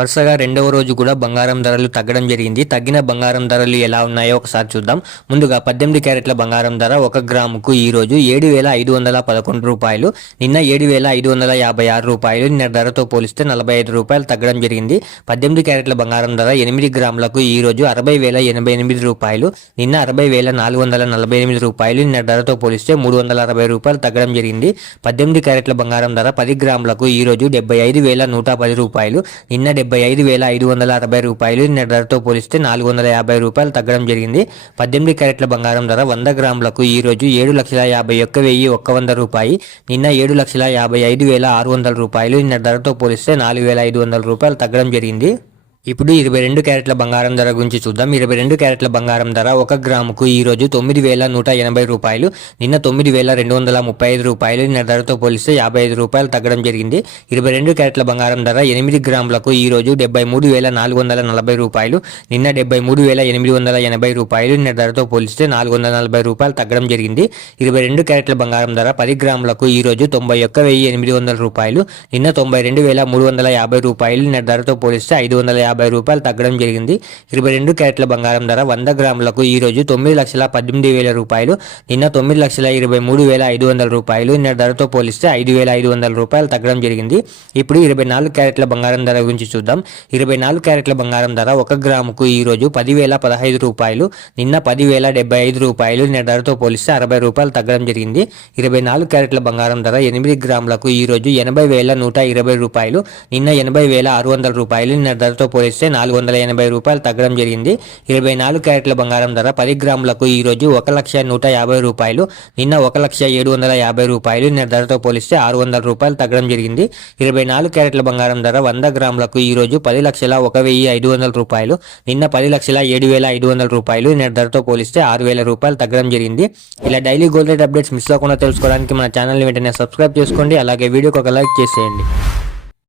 వరుసగా రెండవ రోజు కూడా బంగారం ధరలు తగ్గడం జరిగింది. తగ్గిన బంగారం ధరలు ఎలా ఉన్నాయో ఒకసారి చూద్దాం. ముందుగా 18 క్యారెట్ల బంగారం ధర 1 గ్రాముకు ఈ రోజు 7,511 రూపాయలు, నిన్న 7,556 రూపాయలు. నిన్న ధరతో పోలిస్తే 45 రూపాయలు తగ్గడం జరిగింది. 18 క్యారెట్ల బంగారం ధర 8 గ్రాములకు ఈ రోజు 60,088 రూపాయలు, నిన్న 60,448 రూపాయలు. నిన్న ధరతో పోలిస్తే 360 రూపాయలు తగ్గడం జరిగింది. 18 క్యారెట్ల బంగారం ధర 10 గ్రాములకు ఈ రోజు 75,110 రూపాయలు, నిన్న 75,560 రూపాయలు. నిన్న ధరతో పోలిస్తే 450 రూపాయలు తగ్గడం జరిగింది. 18 క్యారెట్ల బంగారం ధర 100 గ్రాములకు ఈ రోజు 7,51,100 రూపాయలు, నిన్న 7,55,600 రూపాయలు. నిన్న ధరతో పోలిస్తే 4,500 రూపాయలు తగ్గడం జరిగింది. ఇప్పుడు 22 క్యారెట్ల బంగారం ధర గురించి చూద్దాం. 22 క్యారెట్ల బంగారం ధర 1 గ్రాముకు ఈ రోజు 9,180 రూపాయలు, నిన్న 9,235 రూపాయలు. నిన్న ధరతో పోలిస్తే 55 రూపాయలు తగ్గడం జరిగింది. 22 క్యారెట్ల బంగారం ధర 8 గ్రాములకు ఈ రోజు 73,440 రూపాయలు, నిన్న 73,880 రూపాయలు. నిన్న ధరతో పోలిస్తే 440 రూపాయలు తగ్గడం జరిగింది. 22 క్యారెట్ల బంగారం ధర 10 గ్రాములకు ఈ రోజు 91,800 రూపాయలు, నిన్న 92,350 రూపాయలు. నిన్న ధరతో పోలిస్తే 550 రూపాయలు తగ్గడం జరిగింది. 22 క్యారెట్ల బంగారం ధర 100 గ్రాములకు ఈ రోజు 9,18,000 రూపాయలు, నిన్న 9,23,500 రూపాయలు. నిన్న ధరతో పోలిస్తే 5,500 రూపాయలు తగ్గడం జరిగింది. ఇప్పుడు 24 క్యారెట్ల బంగారం ధర గురించి చూద్దాం. 24 క్యారెట్ల బంగారం ధర 1 గ్రాముకు ఈ రోజు 10,015 రూపాయలు, నిన్న 10,075 రూపాయలు. నిన్న ధరతో పోలిస్తే 60 రూపాయలు తగ్గడం జరిగింది. 24 క్యారెట్ల బంగారం ధర 8 గ్రాములకు ఈ రోజు 80,120 రూపాయలు, నిన్న 80,600 రూపాయలు. నిన్న ధరతో పోలిస్తే 480 రూపాయలు తగ్గడం జరిగింది. 24 క్యారెట్ల బంగారం ధర 10 గ్రాములకు ఈ రోజు 1,150 రూపాయలు, నిన్న 1,750 రూపాయలు. నిన్న ధరతో పోలిస్తే 600 రూపాయలు తగ్గడం జరిగింది. 24 క్యారెట్ల బంగారం ధర 100 గ్రాములకు ఈ రోజు 10,01,500 రూపాయలు, నిన్న 10,07,500 రూపాయలు. నిన్న ధరతో పోలిస్తే 6,000 రూపాయలు తగ్గడం జరిగింది. ఇలా daily gold rate updates miss అవ్వకుండా తెలుసుకోవడానికి మన ఛానల్ని వెంటనే సబ్స్క్రైబ్ చేసుకోండి. అలాగే వీడియోకి ఒక లైక్ చేసేయండి.